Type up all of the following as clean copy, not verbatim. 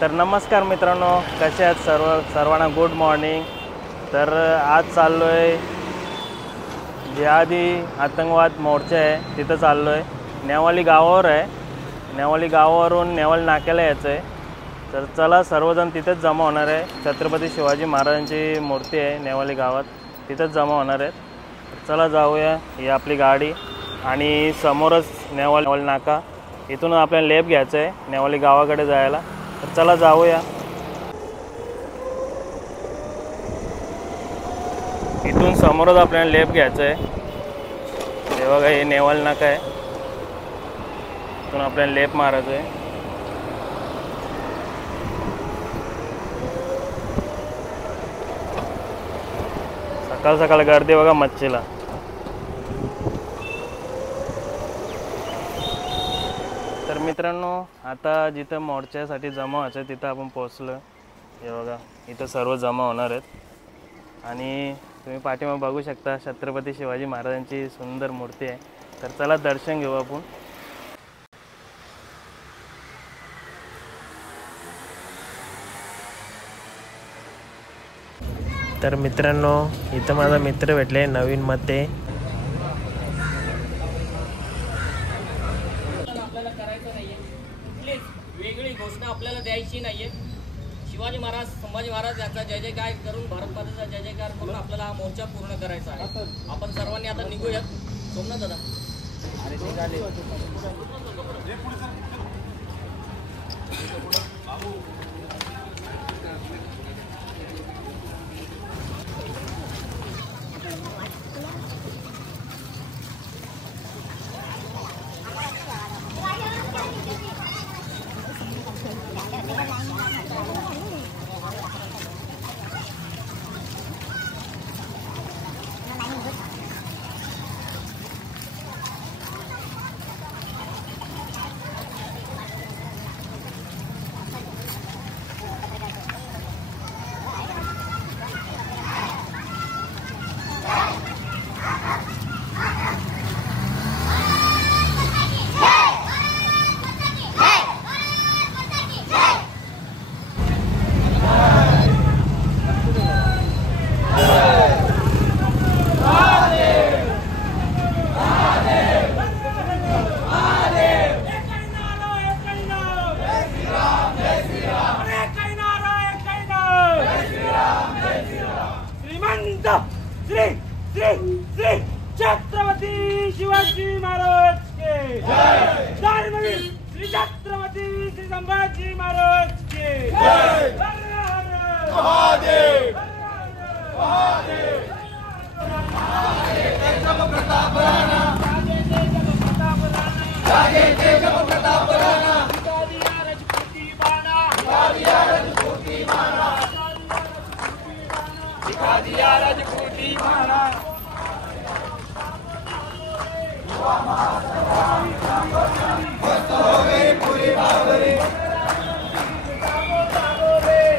तर नमस्कार मित्रांनो, कसे आहेत सर्वांना गुड मॉर्निंग। तर आज चाललो आहे जिहादी आतंकवाद मोर्चा आहे तिथं चाललो आहे। नेवाली गावावर आहे, नेवाली गावावरून नेवाल नाक्याला यायचं आहे। तर चला सर्वजण तिथेच जमा होणार आहे। छत्रपती शिवाजी महाराजांची मूर्ती आहे नेवाली गावात, तिथेच जमा होणार आहेत। चला जाऊया, ही आपली गाडी आणि समोरच नेवाल नाका, इथून आपल्याला लेप घ्यायचं आहे नेवाली गावाकडे जायला। तर चला जाऊया, इथून समोरच आपल्याला लेप घ्यायचं आहे। हे बघा, हे नेवाल नाका आहे, इथून आपल्याला लेप मारायचं आहे। सकाळ सकाळ गर्दी बघा मच्छीला। तर मित्रांनो, आता जिथं मोर्चासाठी जमा व्हायचं तिथं आपण पोहोचलो। हे बघा, इथं सर्व जमा होणार आहेत आणि तुम्ही पाठीमागे बघू शकता छत्रपती शिवाजी महाराजांची सुंदर मूर्ती आहे। तर चला दर्शन घेऊ आपण। तर मित्रांनो, इथं माझा मित्र भेटले नवीन मध्ये। वेगळी घोषणा आपल्याला द्यायची नाहीये। शिवाजी महाराज, संभाजी महाराज यांचा जय जयकार करून, भारत मातेचा जय जयकार करून आपल्याला हा मोर्चा पूर्ण करायचा आहे। आपण सर्वांनी आता निघूयात। सोमनाथ दादा, अरे निघाले। श्री छत्रपती शिवाजी महाराज के जय। धर्मवीर श्री छत्रपती श्री संभाजी महाराज के जय। महादेव महादेव प्रताप राणा, जागे जग प्रताप राणा, राजपूती बाणा, राजपूती बाणा, राजपूती बाणा। मस्त हो गई पूरी बाबरी,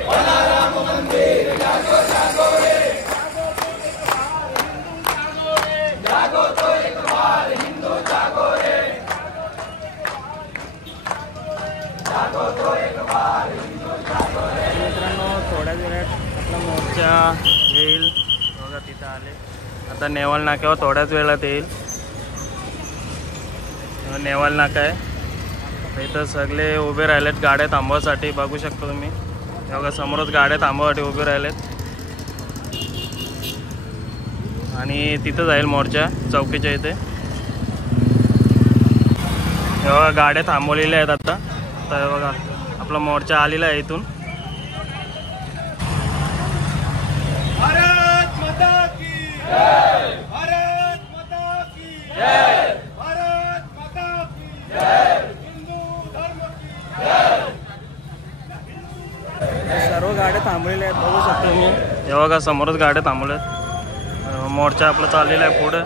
बना राम मंदिर, जागो जागो रे, जागो तो एक बार हिंदू जागो रे, जागो तो एक बार हिंदू जागो रे। मित्रांनो, थोड्या वेळात आपला मोर्चा येईल बघा, तिथं आले। आता नेवाल नाक्यावर थोड्याच वेळात येईल। नेवाल नाका आहे, इथं सगळे उभे राहिलेत गाड्या थांबवासाठी, बघू शकता तुम्ही। बघा समोरच गाड्या थांबवासाठी उभे राहिलेत आणि तिथं जाईल मोर्चा चौकीच्या इथे। बघा गाड्या थांबवलेल्या आहेत आता। तर बघा आपला मोर्चा आलेला आहे इथून। भारत माता की जय, भारत माता की जय, भारत माता की जय, हिंदू धर्म की जय। सर्व गाड्या थांबलेल्या आहेत, बघू शकतो तुम्ही। हे बघा समोरच गाड्या थांबवल्यात, मोर्चा आपला चाललेला आहे पुढे।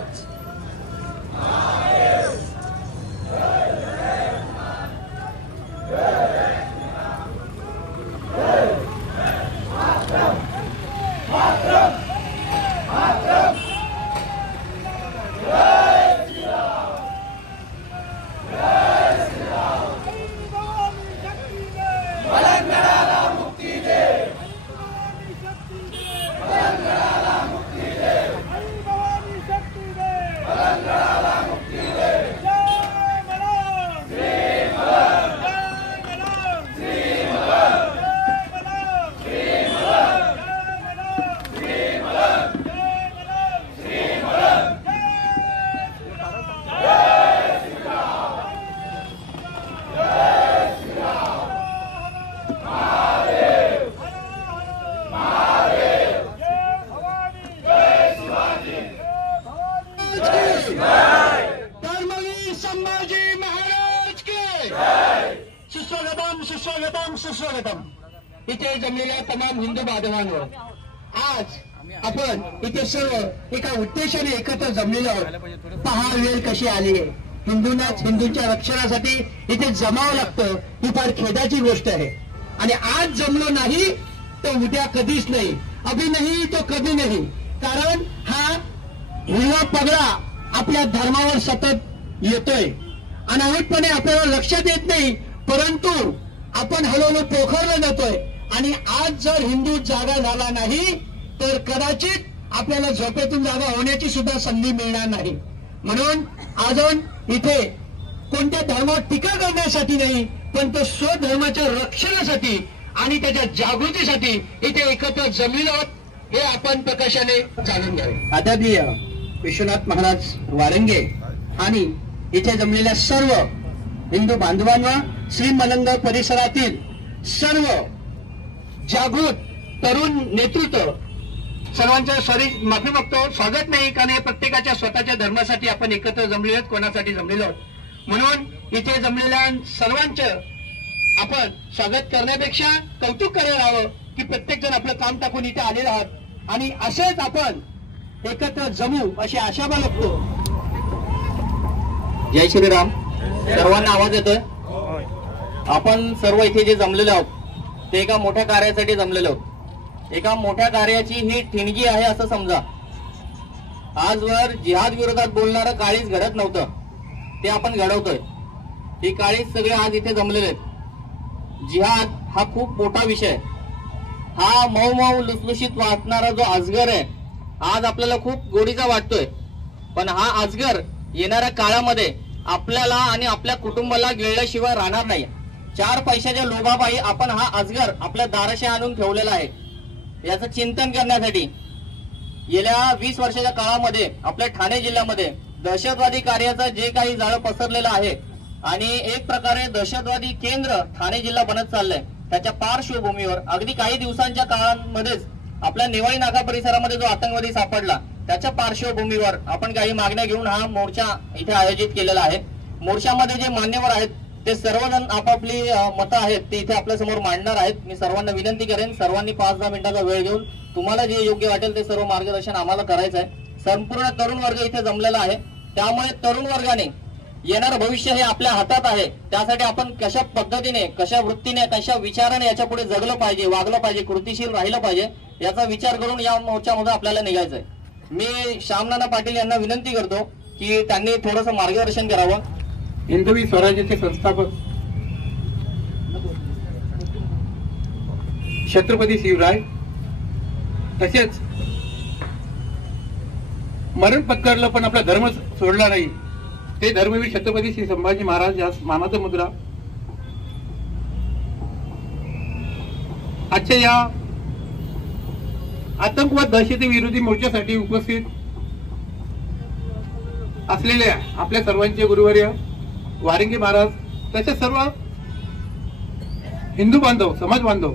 तेलंगाना स्वागतम सुस्वागतम इथे जमलेल्या तमाम हिंदू बांधवांवर. आज आपण इथे सर्व एका उद्देशाने एकत्र जमलेलो आहोत. पहा वेळ कशी आली आहे. हिंदूंनाच हिंदूंच्या रक्षणासाठी इथे जमावं लागतं ही फार खेदाची गोष्ट आहे. आणि आज जमलो नाही तर उद्या कधीच नाही. अभी नाही तो कधी नाही. कारण हा हिरवा पगडा आपल्या धर्मावर सतत येतोय. अनाहूतपणे आपल्याला लक्षात येत नाही, परंतु आपण हळूहळू पोखरला जातोय. आणि आज जर हिंदू जागा झाला नाही तर कदाचित आपल्याला झोपेतून जागा होण्याची सुद्धा संधी मिळणार नाही. म्हणून आजून इथे कोणत्या धर्मावर टीका करण्यासाठी नाही, पण तो स्वधर्माच्या रक्षणासाठी आणि त्याच्या जागृतीसाठी इथे एकत्र जमलेलो आहोत हे आपण प्रकाशाने जाणून घ्यावे. आदरणीय विश्वनाथ महाराज वारंगे आणि इथे जमलेल्या सर्व हिंदू बांधवांना, श्री मलंग परिसरातील सर्व जागृत तरुण नेतृत्व सर्वांचं माफी मागतो. स्वागत नाही, कारण हे प्रत्येकाच्या स्वतःच्या धर्मासाठी आपण एकत्र जमलेलो आहोत, कोणासाठी जमलेलो आहोत. म्हणून इथे जमलेल्या सर्वांचं आपण स्वागत करण्यापेक्षा कौतुक करायला हवं की प्रत्येक जण आपलं काम टाकून इथे आलेले आहात आणि असेच आपण एकत्र जमू अशी आशा बाळगतो. जय श्रीराम. सर्वांना आवाज येतोय? आपण सर्व इथे जे जमलेलो आहोत ते एका मोठ्या कार्यासाठी जमलेलो आहोत. एका मोठ्या कार्याची ही ठिणगी आहे असं समजा. आजवर जिहाद विरोधात बोलणारं काळीच घडत नव्हतं, ते आपण घडवतोय. ही काळीच सगळे आज इथे जमलेले आहेत. जिहाद हा खूप मोठा विषय. हा मऊ मऊ लुसलुशीत वाटणारा जो अजगर आहे आज आपल्याला खूप गोडीचा वाटतोय, पण हा अजगर येणाऱ्या काळामध्ये आपल्याला आणि आपल्या कुटुंबाला गिळल्याशिवाय राहणार नाही. 4 पैशाच्या लोभापायी आपण हा अजगर आपल्या दाराशी आणून ठेवलेला आहे. याचं चिंतन करण्यासाठी गेल्या 20 वर्षाच्या काळामध्ये आपल्या ठाणे जिल्ह्यामध्ये दहशतवादी कार्याचं जे काही जाळं पसरलेलं आहे आणि एक प्रकारे दहशतवादी केंद्र ठाणे जिल्हा बनत चाललंय, त्याच्या पार्श्वभूमीवर अगदी काही दिवसांच्या काळामध्येच आपल्या नेवाळी नाका परिसरामध्ये जो आतंकवादी सापडला त्याच्या पार्श्वभूमीवर आपण काही मागण्या घेऊन हा मोर्चा इथे आयोजित केलेला आहे. मोर्चामध्ये जे मान्यवर आहेत ते सर्वजण आपापली मतं आहेत ते इथे आपल्या समोर मांडणार आहेत. मी सर्वांना विनंती करेन, सर्वांनी 5-10 मिनिटाचा वेळ घेऊन तुम्हाला जे योग्य वाटेल ते सर्व मार्गदर्शन आम्हाला करायचं आहे. संपूर्ण तरुण वर्ग इथे जमलेला आहे, त्यामुळे तरुण वर्गाने येणारं भविष्य हे आपल्या हातात आहे. त्यासाठी आपण कशा पद्धतीने, कशा वृत्तीने, कशा विचाराने याच्या पुढे जगलं पाहिजे, वागलं पाहिजे, कृतीशील राहिलं पाहिजे याचा विचार करून या मोर्चामध्ये आपल्याला निघायचंय. मी श्यामनाना पाटील यांना विनंती करतो की त्यांनी थोडंसं मार्गदर्शन करावं. हिंदवी स्वराज्याचे संस्थापक छत्रपती शिवराय, तसेच मरण पत्करलं पण आपला धर्म सोडला नाही ते धर्मवीर छत्रपती श्री संभाजी महाराज या मानाचा मुद्रा आजच्या या आतंकवाद दहशती विरोधी मोर्चासाठी उपस्थित असलेल्या आपल्या सर्वांचे गुरुवर्य वारंगे महाराज, तसेच सर्व हिंदू बांधव, समाज बांधव,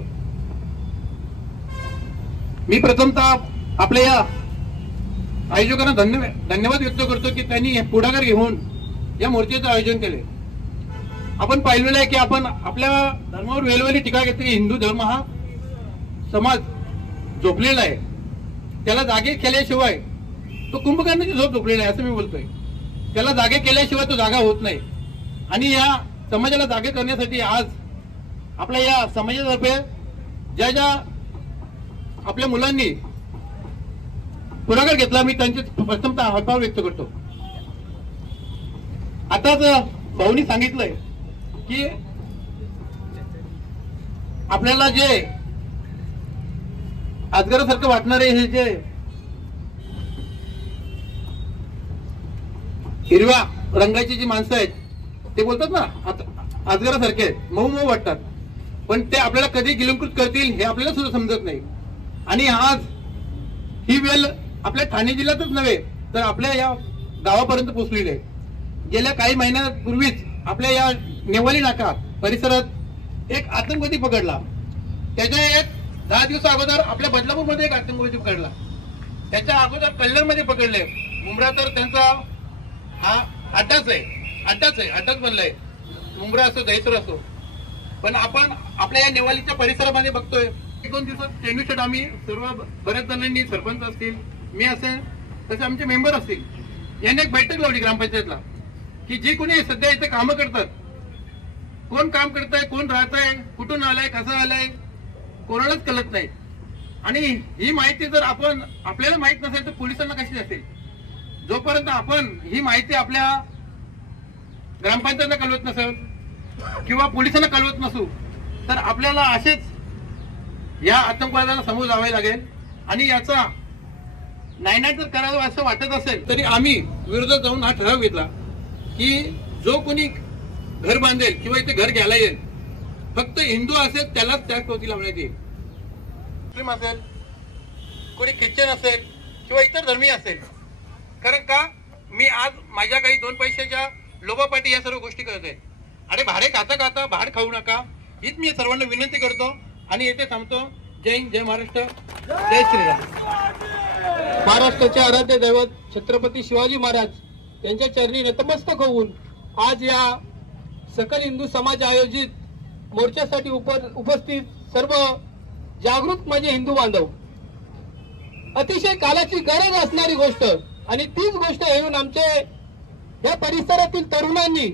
मी प्रथमतः आपल्या या आयोजकांना धन्यवाद व्यक्त करतो की त्यांनी पुढाकार घेऊन या मोर्चाचं आयोजन केले. आपण पाहिलेलं आहे की आपण आपल्या धर्मावर वेळोवेळी टीका घेतली की हिंदू धर्म हा समाज झोपलेला आहे, त्याला जागे केल्याशिवाय तो कुंभकर्णाची झोप झोपलेला आहे असं मी बोलतोय. त्याला जागे केल्याशिवाय तो जागा होत नाही. आणि या समाजाला जागे करण्यासाठी आज आपल्या या समाजातर्फे ज्या ज्या आपल्या मुलांनी पुढाकार घेतला मी त्यांचे प्रथमतः आभार व्यक्त करतो. आताच भाऊनी सांगितलंय की आपल्याला जे अजगरासारखं वाटणारे हे जे हिरव्या रंगाची जी माणसं आहेत ते बोलतात ना अजगरासारखे आहेत, मऊ मऊ वाटतात, पण ते आपल्याला कधी गिलंकृत करतील हे आपल्याला सुद्धा समजत नाही. आणि आज ही वेळ आपल्या ठाणे जिल्ह्यातच नव्हे तर आपल्या या गावापर्यंत पोहोचलेली आहे. गेल्या काही महिन्यापूर्वीच आपल्या या नेवाळी नाका परिसरात एक आतंकवादी पकडला. त्याच्या एक 10 दिवस अगोदर आपल्या बदलापूरमध्ये एक आतंकवादी पकडला. त्याच्या अगोदर कल्याणमध्ये पकडले. मुंब्रा तर त्यांचा हा अड्डाच बनलाय. मुंब्रा असो, दहिसर असो. पण आपण आपल्या या नेवालीच्या परिसरामध्ये बघतोय 1-2 दिवसात चेंडूशेट आम्ही सर्व बऱ्याच जणांनी, सरपंच असतील, मी असेल, तसे आमचे मेंबर असतील, यांनी एक बैठक लावली ग्रामपंचायतला की जे कोणी सध्या इथे कामं करतात, कोण काम करताय, कोण राहतंय, कुठून आलाय, कसं आलाय, कोणालाच कळत नाही. आणि ही माहिती जर आपल्याला माहित नसेल तर पोलिसांना कशी असेल? जोपर्यंत आपण ही माहिती आपल्या ग्रामपंचायतला कळवत नसेल किंवा पोलिसांना कळवत नसू तर आपल्याला असेच या आतंकवादाला समोर जावे लागेल. आणि याचा नायनाट जर करावं असं वाटत असेल तरी आम्ही विरोधात जाऊन हा ठराव घेतला की जो कोणी घर बांधेल किंवा इथे घर घ्यायला येईल फक्त हिंदू असेल त्यालाच टॅक्स पावती लावण्यात येईल. मुस्लिम असेल, कोणी ख्रिश्चन असेल किंवा इतर धर्मीय असेल. कारण का मी आज माझ्या काही 2 पैशाच्या लोभापाठी या सर्व गोष्टी करत आहे. आणि भाडे खाता खाता भाड खाऊ नका हीच मी सर्वांना विनंती करतो आणि येथे थांबतो. जय हिंद, जय महाराष्ट्र, जय श्रीराम. महाराष्ट्राचे आराध्य दैवत छत्रपती शिवाजी महाराज यांच्या चरणी नतमस्तक होऊन आज या सकल हिंदू समाज आयोजित मोर्चासाठी उपस्थित सर्व जागृत माझे हिंदू बांधव, अतिशय कालाची गरज असणारी गोष्ट आणि तीच गोष्ट घेऊन आमचे या परिसरातील तरुणांनी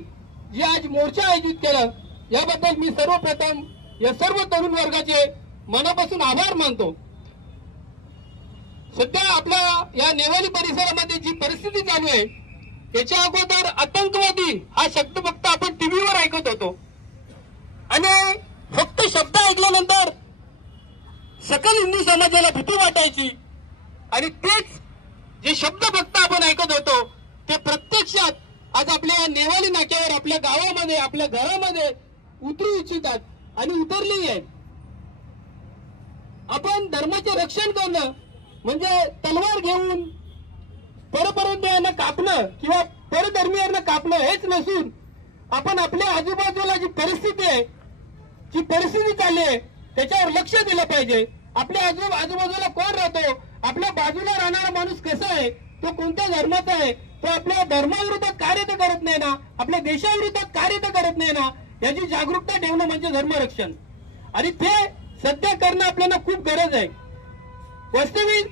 जे आज मोर्चा आयोजित केला याबद्दल मी सर्वप्रथम या सर्व तरुण वर्गाचे मनापासून आभार मानतो. सध्या आपल्या या नेवाली परिसरामध्ये जी परिस्थिती चालू आहे त्याच्या अगोदर आतंकवादी हा शब्द फक्त आपण टीव्हीवर ऐकत होतो आणि फक्त शब्द ऐकल्यानंतर सकल हिंदू समाजाला भीती वाटायची आणि तेच जे शब्द फक्त आपण ऐकत होतो ते प्रत्यक्षात आज आपल्या नेवाली नाक्यावर, आपल्या गावामध्ये, आपल्या घरामध्ये उतरू इच्छितात आणि उतरलेही आहेत. आपण धर्माचे रक्षण करणं म्हणजे तलवार घेऊन परधर्मीयांना कापणं किंवा परधर्मीयांना कापणं हेच नसून आपण आपल्या आजूबाजूला जी परिस्थिती आहे, जी परिस्थिती चालली आहे त्याच्यावर लक्ष दिलं पाहिजे. आपल्या आजूबाजूला कोण राहतो, आपल्या बाजूला राहणारा माणूस कसा आहे, तो कोणत्या धर्माचा आहे, तो आपल्या धर्माविरोधात कार्य तर करत नाही ना, आपल्या देशाविरोधात कार्य तर करत नाही ना, याची जागरूकता ठेवणं म्हणजे धर्मरक्षण. आणि ते सध्या करणं आपल्याला खूप गरज आहे. वास्तविक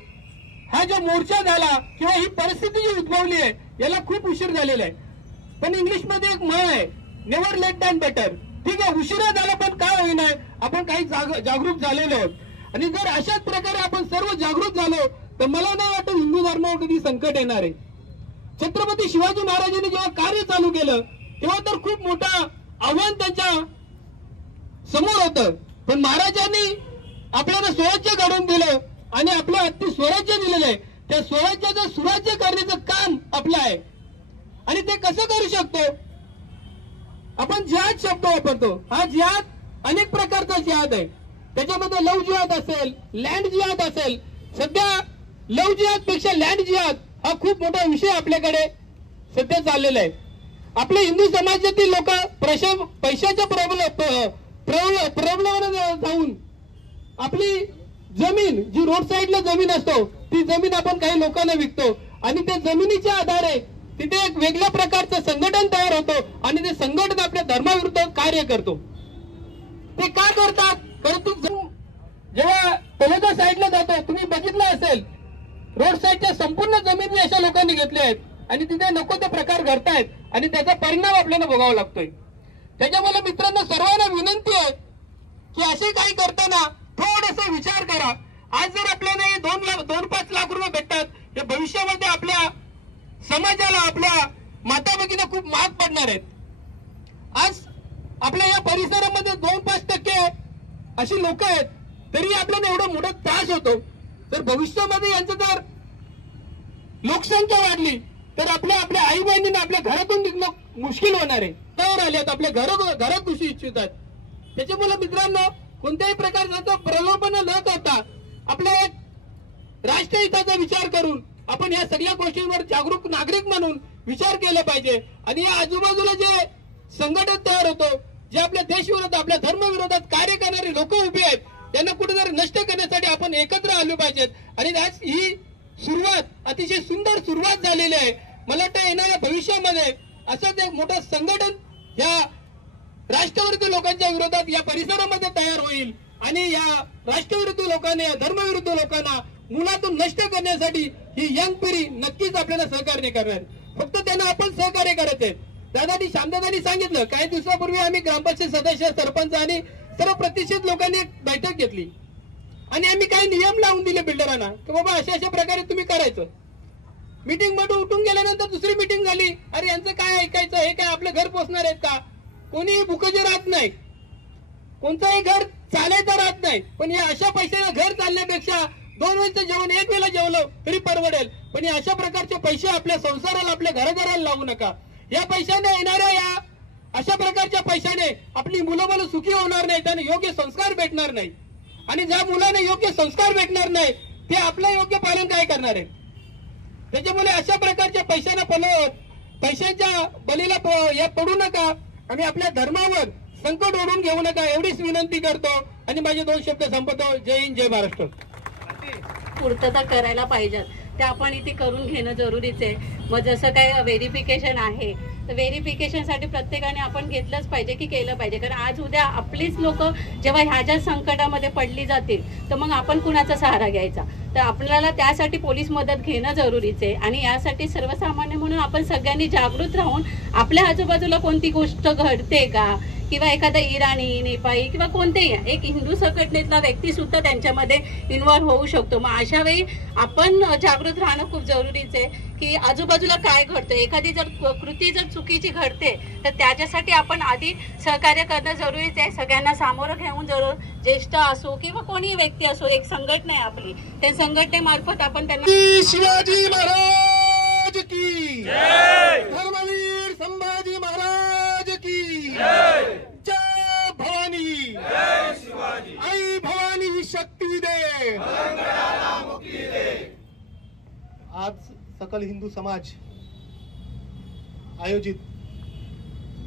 हा जो मोर्चा झाला किंवा ही परिस्थिती जी उद्भवली आहे याला खूप उशीर झालेला आहे. पण इंग्लिशमध्ये एक म्हण आहे, नेव्हर लेट दॅन बेटर. ठीक आहे, उशिरा झाला पण काय होईना, आपण काही जागरूक झालेलो आहोत. आणि जर अशाच प्रकारे आपण सर्व जागृत झालो तर मला नाही वाटत हिंदू धर्मावर कधी संकट येणार आहे. छत्रपती शिवाजी महाराजांनी जेव्हा कार्य चालू केलं तेव्हा तर खूप मोठं आव्हान त्यांच्या समोर होतं, पण महाराजांनी आपल्याला स्वराज्य घडवून दिलं आणि आपल्या हाती स्वराज्य दिलेलं आहे. त्या स्वराज्याचं सुराज्य करण्याचं काम आपलं आहे. आणि ते कसं करू शकतो? आपण जिहाद शब्द वापरतो. हा जिहाद अनेक प्रकारचा जिहाद आहे. त्याच्यामध्ये लव जिहाद असेल, लँड जिहाद असेल. सध्या लव जिहाद पेक्षा लँड जिहाद हा खूप मोठा विषय आपल्याकडे सध्या चाललेला आहे. आपले हिंदू समाजातील लोक पैशाच्या प्रॉब्लेम जाऊन आपली जमीन, जी रोड साईडला जमीन असतो, ती जमीन आपण काही लोकांना विकतो आणि त्या जमिनीच्या आधारे तिथे एक वेगळ्या प्रकारचं संघटन तयार होतो आणि ते संघटन आपल्या धर्माविरुद्ध कार्य करतो. ते का करतात? कारण जेव्हा तळोजा साईडला जातो, तुम्ही बघितलं असेल रोड साईडच्या संपूर्ण जमिनी अशा लोकांनी घेतल्या आहेत आणि तिथे नको ते प्रकार घडतायत आणि त्याचा परिणाम आपल्याला भोगावा लागतोय. त्याच्यामुळे मित्रांनो, सर्वांना विनंती आहे की असे काही करताना थोडेसे विचार करा. आज जर आपल्याला 2-5 लाख रुपये भेटतात, हे भविष्यामध्ये आपल्या समाजाला, आपल्या माता भगिनींना खूप महाग पडणार आहेत. आज आपल्या या परिसरामध्ये 2-5% अशी लोक आहेत, तरी आपल्याला एवढा मोठा त्रास होतो. तर भविष्यामध्ये यांचं जर लोकसंख्या वाढली तर आपल्या आई बहिणींना आपल्या घरातून निघणं मुश्किल होणार आहे. त्यावर आल्यात आपल्या घरात घुसू इच्छितात. त्याच्यामुळे मित्रांनो, कोणत्याही प्रकारचा प्रलोभन न करता आपल्या राष्ट्रहिताचा विचार करून आपण या सगळ्या गोष्टींवर जागरूक नागरिक म्हणून विचार केला पाहिजे. आणि या आजूबाजूला जे संघटन तयार होतो, जे आपल्या देशविरोधात, आपल्या धर्मविरोधात कार्य करणारे लोक उभे आहेत, त्यांना कुठेतरी नष्ट करण्यासाठी आपण एकत्र आलो पाहिजेत. आणि आज ही सुरुवात, अतिशय सुंदर सुरुवात झालेली आहे. मला वाटतं येणाऱ्या भविष्यामध्ये असंच एक मोठं संघटन या राष्ट्रवादी लोकांच्या विरोधात या होईल आणि या राष्ट्रविरुद्ध लोकांना, या धर्मविरुद्ध लोकांना मुलातून नष्ट करण्यासाठी ही यंग पिढी नक्कीच आपल्याला सहकार्य करणार. फक्त त्यांना आपण सहकार्य करायचंय. दादानी शांततानी सांगितलं, काही दिवसापूर्वी आम्ही ग्रामपंचायत सदस्य, सरपंच आणि सर्व प्रतिष्ठित लोकांनी एक बैठक घेतली आणि आम्ही काही नियम लावून दिले बिल्डरांना की बाबा अशा प्रकारे तुम्ही करायचं. मीटिंग मध्ये उठून गेल्यानंतर दुसरी मीटिंग झाली, अरे यांचं काय ऐकायचं, हे काय आपलं घर पोचणार आहेत का? कोणी भुकजे राहत नाही, कोणतंही घर चालायचं राहत नाही. पण या अशा पैशाला घर चालण्यापेक्षा 2 वेळचं जेवण 1 वेळेला जेवलं तरी परवडेल. पण या अशा प्रकारचे पैसे आपल्या संसाराला, आपल्या घरादाराला लावू नका. या पैशाने येणाऱ्या, या अशा प्रकारच्या पैशाने आपली मुलं सुखी होणार नाही, त्यांना योग्य संस्कार भेटणार नाही. आणि ज्या मुलाने योग्य संस्कार भेटणार नाही ते आपलं योग्य पालन काय करणार आहे? त्याच्यामुळे अशा प्रकारच्या पैशाच्या बलीला या पडू नका आणि आपल्या धर्मावर संकट ओढून घेऊ नका, एवढीच विनंती करतो आणि माझे 2 शब्द संपवतो. जय हिंद, जय महाराष्ट्र. पूर्तता करायला पाहिजे ते आपण इथे करून घेणं जरुरीच आहे. मग जसं काय व्हेरिफिकेशन आहे तर व्हेरिफिकेशनसाठी प्रत्येकाने आपण घेतलंच पाहिजे की केलं पाहिजे. कारण आज उद्या आपलीच लोक जेव्हा ह्या ज्या संकटामध्ये पडली जातील तर मग आपण कुणाचा सहारा घ्यायचा? तर आपल्याला त्यासाठी पोलीस मदत घेणं जरुरीच आहे. आणि यासाठी सर्वसामान्य म्हणून आपण सगळ्यांनी जागृत राहून आपल्या आजूबाजूला कोणती गोष्ट घडते का, किंवा एखादा इराणी, नेपाळी किंवा कोणतेही एक हिंदू संघटनेतला व्यक्ती सुद्धा त्यांच्यामध्ये इन्व्हॉल्व होऊ शकतो. मग अशा वेळी आपण जागृत राहणं खूप जरुरीच आहे की आजूबाजूला काय घडतं. एखादी जर कृती जर चुकीची घडते तर त्याच्यासाठी आपण आधी सहकार्य करणं जरुरीच आहे. सगळ्यांना सामोरं घेऊन जरूर, ज्येष्ठ असो किंवा कोणी व्यक्ती असो, एक संघटना आहे आपली, त्या संघटनेमार्फत आपण त्यांना. शिवाजी महाराज की जय, धर्मवीर संभाजी महाराज की जय, जय भवानी, जय शिवाजी, आई भवानी शक्ती दे. आज सकल हिंदू समाज आयोजित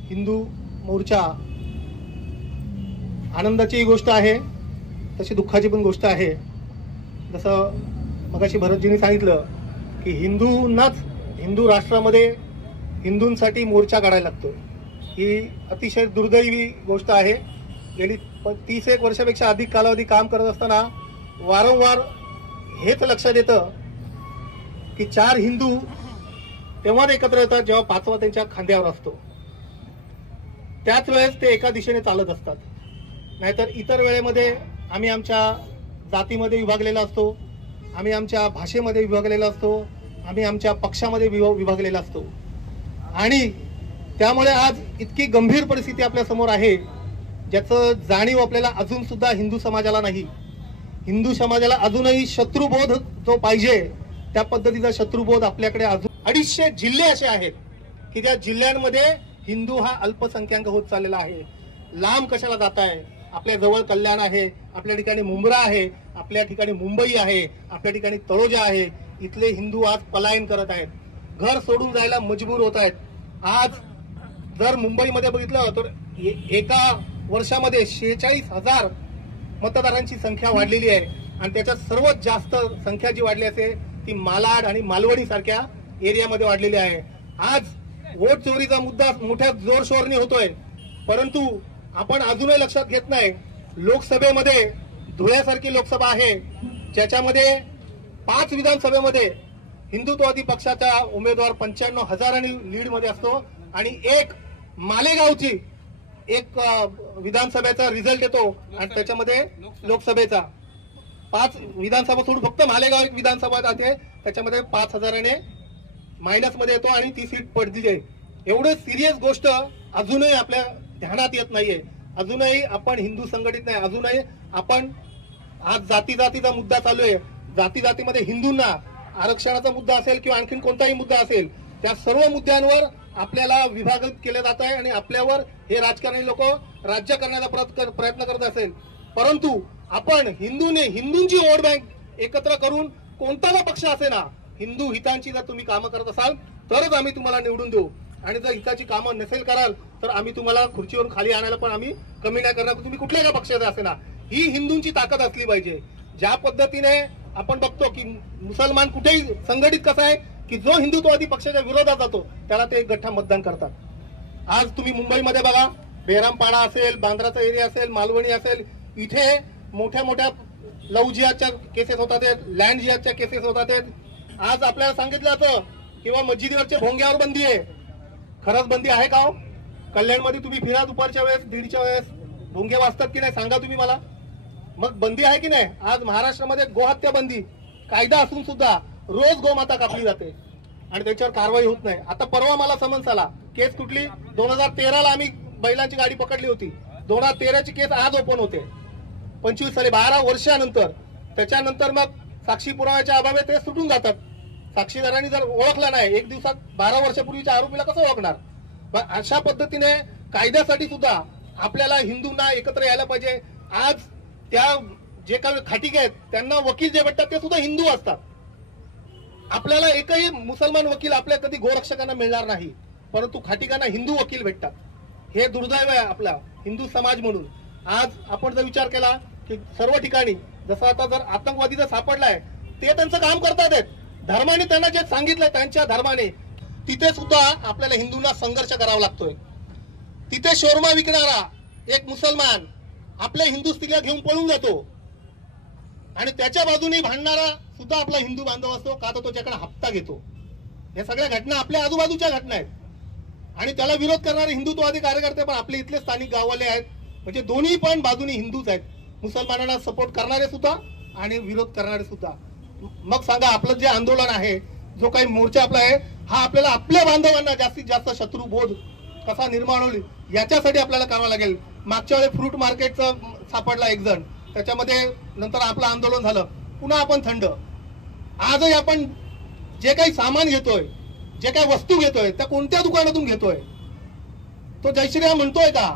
हिंदू मोर्चा आनंदाची गोष्ट आहे, तशी दुःखाची पण गोष्ट आहे. जसं मगाशी भरतजींनी सांगितलं की हिंदूंनाच, हिंदू राष्ट्रामध्ये हिंदूंसाठी मोर्चा काढायला लागतो. ही अतिशय दुर्दैवी गोष्ट आहे. गेली 31 वर्षापेक्षा अधिक कालावधी काम करत असताना वारंवार हेच लक्षात येतं की 4 हिंदू तेव्हाच एकत्र येतात जेव्हा 5वा त्यांच्या खांद्यावर असतो. त्याच वेळेस ते एका दिशेने चालत असतात. नाहीतर इतर वेळेमध्ये आम्ही आमच्या जातीमध्ये विभागलेला असतो, आम्ही आमच्या भाषेमध्ये विभागलेला असतो, आम्ही आमच्या पक्षामध्ये विभागलेला असतो. आणि त्यामुळे आज इतकी गंभीर परिस्थिती आपल्या समोर आहे ज्याचं जाणीव आपल्याला अजून सुद्धा हिंदू समाजाला नाही. हिंदू समाजाला अजूनही शत्रुबोध जो पाहिजे त्या पद्धतीचा शत्रुबोध आपल्याकडे अजून 250 जिल्हे असे आहेत की त्या जिल्ह्यांमध्ये हिंदू हा अल्पसंख्याक होत चाललेला आहे. लांब कशाला जात आहे? आपल्या जवळ कल्याण आहे, आपल्या ठिकाणी मुंब्रा आहे, आपल्या ठिकाणी मुंबई आहे, आपल्या ठिकाणी तळोजा आहे. इथले हिंदू आज पलायन करत आहेत, घर सोडून जायला मजबूर होत आहेत. आज जर मुंबईमध्ये बघितलं तर एका वर्षामध्ये 46,000 मतदारांची संख्या वाढलेली आहे. आणि त्याच्यात सर्वात जास्त संख्या जी वाढली असेल ती मालाड आणि मालवणी सारख्या एरियामध्ये वाढलेली आहे. आज वोट चोरीचा मुद्दा मोठ्या जोरशोरने होतोय, परंतु आपण अजूनही लक्षात घेत नाही लोकसभेमध्ये धुळ्यासारखी लोकसभा आहे ज्याच्यामध्ये 5 विधानसभेमध्ये हिंदुत्ववादी पक्षाचा उमेदवार 95,000 लीड मध्ये असतो आणि एक मालेगावची एक विधानसभेचा रिझल्ट येतो आणि त्याच्यामध्ये लोकसभेचा 5 विधानसभा सोडून फक्त मालेगाव एक विधानसभा जाते, त्याच्यामध्ये 5,000 मायनस मध्ये येतो आणि ती सीट पडली आहे. एवढं सिरियस गोष्ट अजूनही आपल्या ध्यानात येत नाहीये. अजूनही आपण हिंदू संघटित नाही. अजूनही आपण आज जातीचा मुद्दा चालू आहे. जातीमध्ये हिंदूंना आरक्षणाचा मुद्दा असेल किंवा आणखीन कोणताही मुद्दा असेल त्या सर्व मुद्द्यांवर आपल्याला विभाजित केलं जात आहे आणि आपल्यावर हे राजकारणी लोक राज्य करण्याचा प्रयत्न करत असेल. परंतु आपण हिंदूंची वोट बँक एकत्र करून कोणताही पक्ष असे ना, हिंदू हितांची जर तुम्ही कामं करत असाल तरच आम्ही तुम्हाला निवडून देऊ. आणि जर हिताची कामं नसेल कराल तर आम्ही तुम्हाला खुर्चीवरून खाली आणायला पण आम्ही कमी नाही करणार, तुम्ही कुठल्याही पक्षाचे असे ना. ही हिंदूंची ताकद असली पाहिजे. ज्या पद्धतीने आपण बघतो की मुसलमान कुठेही संघटित कसा आहे की जो हिंदुत्ववादी पक्षाच्या विरोधात जातो त्याला ते गठ्ठा मतदान करतात. आज तुम्ही मुंबईमध्ये बघा, बेरामपाडा असेल, बांद्राचा एरिया असेल, मालवणी असेल, इथे मोठ्या मोठ्या लव्ह जिहादच्या केसेस होतात आहेत, लँड जिहादच्या केसेस होतात आहेत. आज आपल्याला सांगितलं जातं किंवा मस्जिदीवरच्या भोंग्यावर बंदी आहे. खरंच बंदी आहे का हो? कल्याणमध्ये तुम्ही फिरा दुपारच्या वेळेस, दीडच्या वेळेस भोंगे वाजतात की नाही सांगा तुम्ही मला. मग बंदी आहे की नाही? आज महाराष्ट्रामध्ये गोहत्या बंदी कायदा असून सुद्धा रोज गोमाता कापली जाते आणि त्याच्यावर कारवाई होत नाही. आता परवा मला समन्स आला. केस कुठली? 2013ला आम्ही बैलांची गाडी पकडली होती. 2013ची केस आज ओपन होते. 25 साली 12 वर्षानंतर. त्याच्यानंतर मग साक्षी पुराव्याच्या अभावे ते सुटून जातात. साक्षीदारांनी जर ओळखला नाही, एक दिवसात 12 वर्षापूर्वीच्या आरोपीला कसं ओळखणार? अशा पद्धतीने कायद्यासाठी सुद्धा आपल्याला हिंदूंना एकत्र यायला पाहिजे. आज त्या जे काही खाटीक आहेत त्यांना वकील जे भेटतात ते सुद्धा हिंदू असतात. आपल्याला एकही मुसलमान वकील आपल्या कधी गोरक्षकांना मिळणार नाही, परंतु खाटीकांना हिंदू वकील भेटतात. हे दुर्दैव आहे आपला हिंदू समाज म्हणून. आज आपण जर विचार केला की सर्व ठिकाणी जसं आता जर आतंकवादी जर सापडलाय ते त्यांचं काम करतात आहेत. धर्माने त्यांना जे सांगितलंय त्यांच्या धर्माने, तिथे सुद्धा आपल्याला हिंदूंना संघर्ष करावा लागतोय. तिथे शोरमा विकणारा एक मुसलमान आपल्या हिंदू स्त्रीला घेऊन पळून जातो आणि त्याच्या बाजूने भांडणारा सुद्धा आपला हिंदू बांधव असतो, का तर तो त्याच्याकडे हप्ता घेतो. या सगळ्या घटना आपल्या आजूबाजूच्या घटना आहेत आणि त्याला विरोध करणारे हिंदुत्ववादी कार्यकर्ते पण आपले इथले स्थानिक गाववाले आहेत. म्हणजे दोन्ही पण बाजूनी हिंदूच आहेत. मुसलमानांना सपोर्ट करणारे सुद्धा आणि विरोध करणारे सुद्धा. मग सांगा आपलं जे आंदोलन आहे, जो काही मोर्चा आपला आहे, हा आपल्याला आपल्या बांधवांना जास्तीत जास्त शत्रुबोध कसा निर्माण होईल याच्यासाठी आपल्याला करावं लागेल. मागच्या वेळी फ्रूट मार्केटचा सापडला एक जण, त्याच्यामध्ये नंतर आपलं आंदोलन झालं. पुन्हा आपण थंड. आजही आपण जे काही सामान घेतोय, जे काही वस्तू घेतोय, त्या कोणत्या दुकानातून घेतोय? तो जय श्रीराम म्हणतोय का?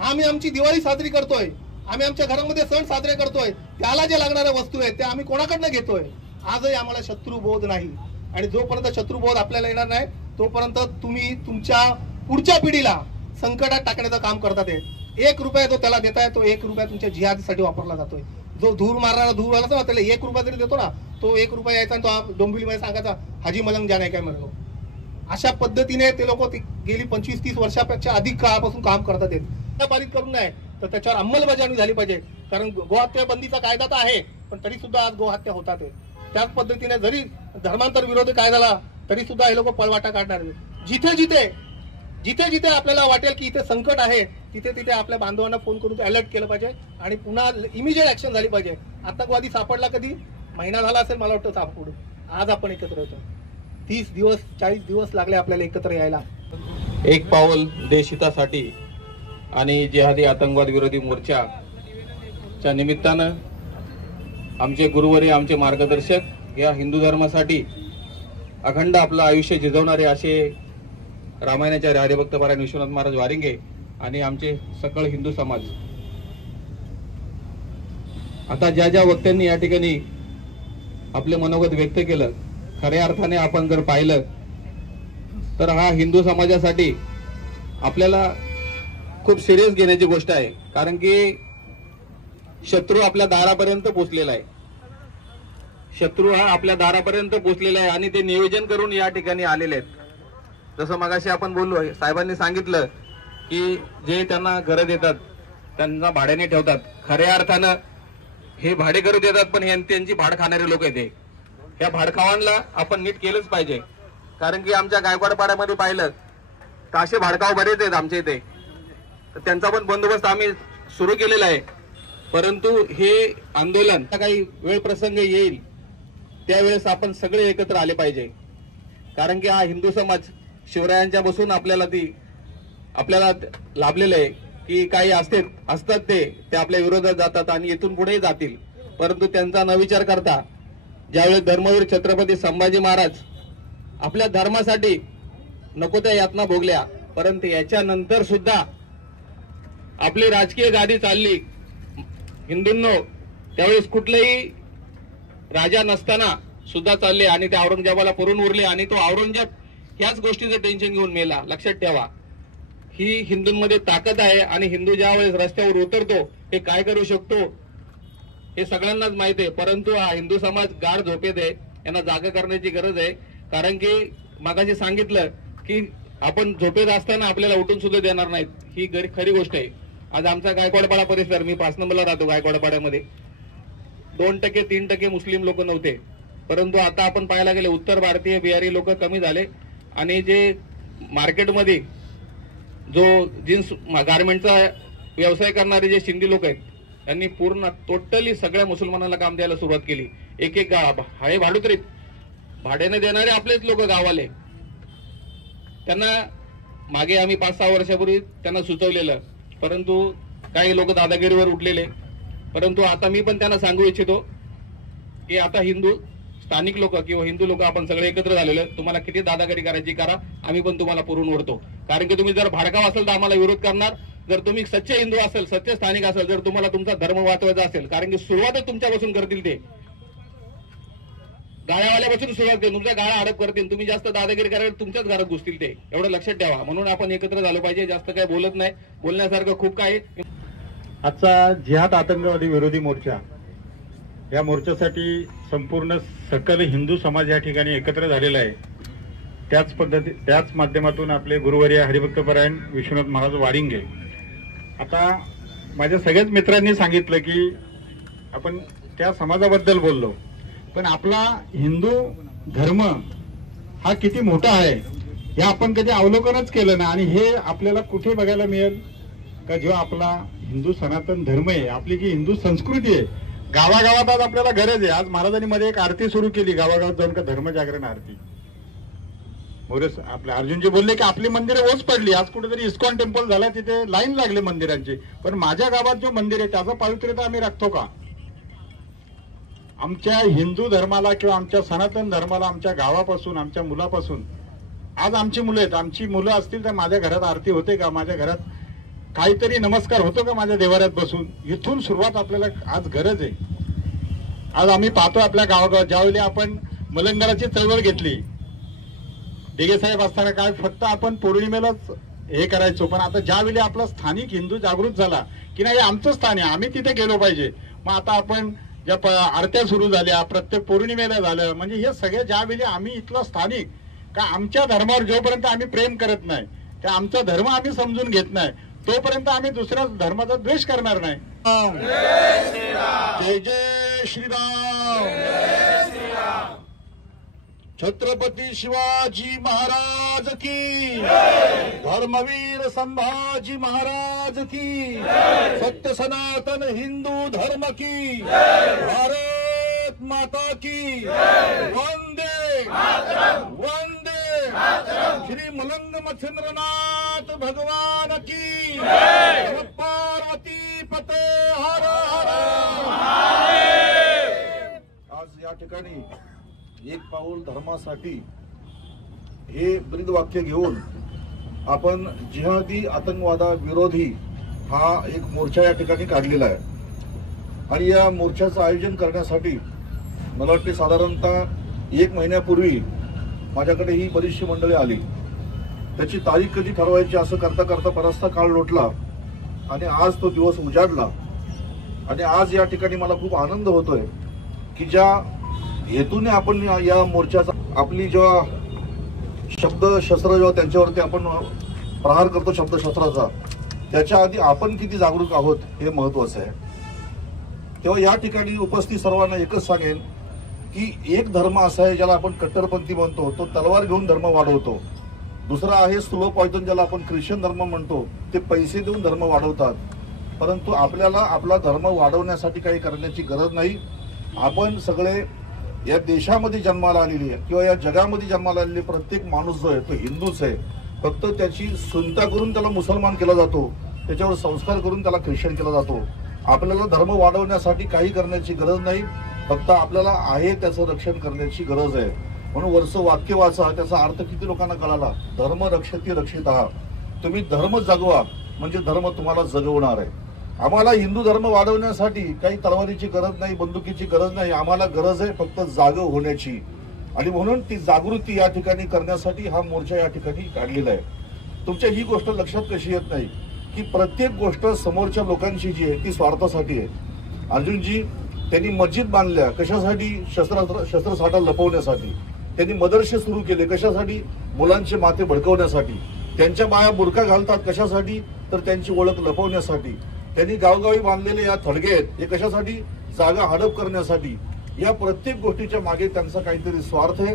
आम्ही आमची दिवाळी साजरी करतोय, आम्ही आमच्या घरामध्ये सण साजरे करतोय, त्याला जे लागणाऱ्या वस्तू आहेत त्या आम्ही कोणाकडनं घेतोय? आजही आम्हाला शत्रुबोध नाही. आणि जोपर्यंत शत्रुबोध आपल्याला येणार नाही तोपर्यंत तुम्ही तुमच्या पुढच्या पिढीला संकटात टाकण्याचं काम करतात. 1 रुपया जो त्याला देताय तो 1 रुपया तुमच्या जिहादीसाठी वापरला जातोय. जो धूर मारणारा धूर आला ना त्याला 1 रुपया जरी देतो ना, तो 1 रुपया यायचा आणि तो डोंबिवलीमध्ये सांगायचा हाजी मलंग जाणे काय म्हणलो. अशा पद्धतीने ते लोक गेली 25-30 वर्षापेक्षा अधिक काळापासून काम करतात. पारित करून नाही तर त्याच्यावर अंमलबजावणी झाली पाहिजे. कारण गोहत्या बंदीचा कायदा तर आहे, पण तरी सुद्धा आज गोहत्या होतात. त्याच पद्धतीने जरी धर्मांतर विरोधी कायद्याला तरी सुद्धा हे लोक पळवाटा काढणार. जिथे जिथे आपल्याला वाटेल की इथे संकट आहे तिथे आपल्या बांधवांना फोन करून अलर्ट केलं पाहिजे आणि पुन्हा इमिजिएट ऍक्शन झाली पाहिजे. आतंकवादी सापडला कधी? महिना झाला असेल मला वाटतं सापडून. आज आपण एकत्र येतो. 30 दिवस 40 दिवस लागले आपल्याला एकत्र यायला. एक पाऊल देशहितासाठी आणि जिहादी आतंकवाद विरोधी मोर्चाच्या निमित्तानं आमचे गुरुवर्य, आमचे मार्गदर्शक, या हिंदू धर्मासाठी अखंड आपलं आयुष्य झिजवणारे असे रामायणाचे हरिभक्त परायण विश्वनाथ महाराज वारिंगे आणि आमचे सकळ हिंदू समाज. आता ज्या वक्त्यांनी या ठिकाणी आपले मनोगत व्यक्त केलं, खऱ्या अर्थाने आपण जर पाहिलं तर हा हिंदू समाजासाठी आपल्याला खूप सिरियस घेण्याची गोष्ट आहे. कारण की शत्रू आपल्या दारापर्यंत पोहोचलेला आहे. शत्रू हा आपल्या दारापर्यंत पोहोचलेला आहे आणि ते नियोजन करून या ठिकाणी आलेले आहेत. जसं मगाशी आपण बोललो, साहेबांनी सांगितलं की जे त्यांना घरं देतात त्यांना भाड्याने ठेवतात. खऱ्या अर्थानं हे भाडे करू देतात, पण हे त्यांची भाड खाणारे लोक आहेत. या भाडखावांना आपण नीट केलंच पाहिजे. कारण की आमच्या गायकवाड पाड्यामध्ये पाहिलं तर असे भाडकाव बरेच आहेत आमच्या इथे. तर त्यांचा पण बंदोबस्त आम्ही सुरू केलेला आहे. परंतु हे आंदोलन काही वेळ प्रसंग येईल त्यावेळेस आपण सगळे एकत्र आले पाहिजे. कारण की हा हिंदू समाज शिवरायांच्या बसून आपल्याला लाभलेलं आहे की काही असतात ते आपल्या विरोधात जातात आणि इथून पुढेही जातील. परंतु त्यांचा न विचार करता ज्यावेळेस धर्मवीर छत्रपती संभाजी महाराज आपल्या धर्मासाठी नको त्या यातना भोगल्या, परंतु याच्यानंतर सुद्धा आपली राजकीय गादी चालली हिंदूंनो, त्यावेळेस कुठलेही राजा नसताना सुद्धा चालले आणि ते औरंगजेबाला पुरून उरले आणि तो औरंगजेब ह्याच गोष्टीचं टेन्शन घेऊन मेला. लक्षात ठेवा, ही हिंदूंमध्ये ताकद आहे आणि हिंदू ज्या वेळेस रस्त्यावर उतरतो हे काय करू शकतो हे सगळ्यांनाच माहिती आहे. परंतु हा हिंदू समाज गाढ झोपेत आहे. यांना जागा करण्याची गरज आहे. कारण की मागाशी सांगितलं की आपण झोपेत असताना आपल्याला उठून सुद्धा देणार नाहीत, ही खरी गोष्ट आहे. आज आमचा गायकवाडपाडा परिसर, मी 5 नंबरला राहतो गायकवाडपाड्यामध्ये, 2% 3% मुस्लिम लोक नव्हते. परंतु आता आपण पाहायला गेले उत्तर भारतीय बिहारी लोक कमी झाले आणि जे मार्केटमध्ये जो जीन्स गारमेंटचा व्यवसाय करणारे जे शिंदी लोक आहेत त्यांनी पूर्ण टोटली सगळ्या मुसलमानांना काम द्यायला सुरुवात केली. एक गाव आहे भाडुत्रीत भाड्याने देणारे आपलेच लोक गावाले, त्यांना मागे आम्ही 5-6 वर्षापूर्वी त्यांना सुचवलेलं, परंतु काही लोक दादागिरीवर उठलेले. परंतु आता मी पण त्यांना सांगू इच्छितो की आता हिंदू स्थानिक लोक किंवा हिंदू लोक आपण सगळे एकत्र झालेले, तुम्हाला किती दादागिरी करायची करा, आम्ही पण तुम्हाला पुरून ओढतो. कारण की तुम्ही जर भाडकाव असेल तर आम्हाला विरोध करणार, जर तुम्ही सच्चे हिंदू असेल, सच्चे स्थानिक असेल, जर तुम्हाला तुमचा धर्म वाचवायचा असेल, कारण की सुरुवातच तुमच्यापासून करतील, ते गाळ्यावाल्यापासून सुरुवात करतील, तुमच्या गाळा अडप करतील, तुम्ही जास्त दादागिरी करायला तुमच्याच घरात घुसतील, ते एवढं लक्षात ठेवा. म्हणून आपण एकत्र झालो पाहिजे. जास्त काही बोलत नाही, बोलण्यासारखं खूप काही. आजचा जिहाद आतंकवादी विरोधी मोर्चा, या मोर्चासाठी संपूर्ण सकल हिंदू समाज या ठिकाणी एकत्र झालेला आहे. त्याच माध्यमातून आपले गुरुवर्य हरिभक्तपरायण विश्वनाथ महाराज वारिंगे. आता माझ्या सगळ्याच मित्रांनी सांगितलं की आपण त्या समाजाबद्दल बोललो, पण आपला हिंदू धर्म हा किती मोठा आहे हे आपण कधी अवलोकनच केलं नाही. आणि हे आपल्याला कुठे बघायला मिळेल का, जेव्हा आपला हिंदू सनातन धर्म आहे, आपली जी हिंदू संस्कृती आहे, गावागावात आज आपल्याला गरज आहे. आज महाराजांनी मध्ये एक आरती सुरू केली गावागावात जाऊन, का धर्मजागरण आरती. मोरेस आपले अर्जुनजी बोलले की आपली मंदिरं ओस पडली. आज कुठेतरी इस्कॉन टेम्पल झाला, तिथे लाईन लागले मंदिरांची, पण माझ्या गावात जो मंदिर आहे त्याचा पावित्र्यता आम्ही राखतो का? आमच्या हिंदू धर्माला किंवा आमच्या सनातन धर्माला आमच्या गावापासून, आमच्या मुलापासून, आज आमची मुलं आहेत, आमची मुलं असतील तर माझ्या घरात आरती होते का? माझ्या घरात काहीतरी नमस्कार होतो का माझ्या देवाऱ्यात बसून? इथून सुरुवात आपल्याला आज गरज आहे. आज आम्ही पाहतो आपल्या गावागावात, ज्यावेळी आपण मलंगराची चळवळ घेतली, दिघे साहेब असताना काय फक्त आपण पौर्णिमेलाच हे करायचो, पण आता ज्यावेळी आपला स्थानिक हिंदू जागृत झाला की नाही आमचं स्थान आहे, आम्ही तिथे गेलो पाहिजे, मग आता आपण ज्या आरत्या सुरू झाल्या, प्रत्येक पौर्णिमेला झालं, म्हणजे हे सगळे ज्यावेळी आम्ही इथलं स्थानिक, का आमच्या धर्मावर जोपर्यंत आम्ही प्रेम करत नाही, त्या आमचा धर्म आम्ही समजून घेत नाही, तोपर्यंत आम्ही दुसऱ्या धर्माचा द्वेष करणार नाही. जय जय श्रीराम. छत्रपती शिवाजी महाराज की, धर्मवीर संभाजी महाराज की, सत्य सनातन हिंदू धर्म की, भारत माता की, वंदे वंदे. श्री मलंग मच्छिंद्रनाथ भगवान की, पार्वती पते हर हर. आज या ठिकाणी एक पाऊल धर्मासाठी हे ब्रीदवाक्य घेऊन आपण जिहादी आतंकवादा विरोधी हा एक मोर्चा या ठिकाणी काढलेला आहे. आणि या मोर्चाचं आयोजन करण्यासाठी मला वाटते साधारणतः 1 महिन्यापूर्वी माझ्याकडे ही बरीचशी मंडळी आली. त्याची तारीख कधी ठरवायची असं करता करता बराचसा काळ लोटला आणि आज तो दिवस उजाडला. आणि आज या ठिकाणी मला खूप आनंद होतोय की ज्या हेतूने आपण या मोर्चाचा, आपली जेव्हा शब्दशस्त्र जेव्हा त्यांच्यावरती आपण प्रहार करतो शब्दशस्त्राचा, त्याच्या आधी आपण किती जागरूक आहोत हे महत्वाचं आहे. तेव्हा या ठिकाणी उपस्थित सर्वांना एकच सांगेन की एक धर्म असा आहे ज्याला आपण कट्टरपंथी म्हणतो, तो तलवार घेऊन धर्म वाढवतो. दुसरा आहे स्लो पॉयझन, ज्याला आपण ख्रिश्चन धर्म म्हणतो, ते पैसे देऊन धर्म वाढवतात. परंतु आपल्याला आपला धर्म वाढवण्यासाठी काही करण्याची गरज नाही. आपण सगळे या देशामध्ये जन्माला आलेली आहे किंवा या जगामध्ये जन्माला आलेली प्रत्येक माणूस जो आहे तो हिंदूच आहे. फक्त त्याची सुनता करून त्याला मुसलमान केला जातो, त्याच्यावर संस्कार करून त्याला ख्रिश्चन केला जातो. आपल्याला धर्म वाढवण्यासाठी काही करण्याची गरज नाही, फक्त आपल्याला आहे त्याचं रक्षण करण्याची गरज आहे. म्हणून वरचं वाक्य वाचा, त्याचा अर्थ किती लोकांना कळाला. धर्म रक्षती रक्षितः. तुम्ही धर्म जगवा म्हणजे धर्म तुम्हाला जगवणार आहे. आम्हाला हिंदू धर्म वाढवण्यासाठी काही तलवारीची गरज नाही, बंदुकीची गरज नाही. आम्हाला गरज आहे फक्त जाग होण्याची. आणि म्हणून ती जागृती या ठिकाणी करण्यासाठी हा मोर्चा या ठिकाणी काढलेला आहे. तुमच्या ही गोष्ट लक्षात कशी येत नाही की प्रत्येक गोष्ट समोरच्या लोकांची जी आहे ती स्वार्थासाठी आहे. अर्जुनजी त्यांनी मस्जिद बांधल्या कशासाठी? शस्त्रसाठा लपवण्यासाठी. त्यांनी मदरसे सुरू केले कशासाठी? मुलांचे माथे भडकवण्यासाठी. त्यांच्या बाया बुरखा घालतात कशासाठी? तर त्यांची ओळख लपवण्यासाठी. त्यांनी गावगावी बांधलेले या थडगे आहेत, हे कशासाठी? जागा हडप करण्यासाठी. या प्रत्येक गोष्टीच्या मागे त्यांचा काहीतरी स्वार्थ आहे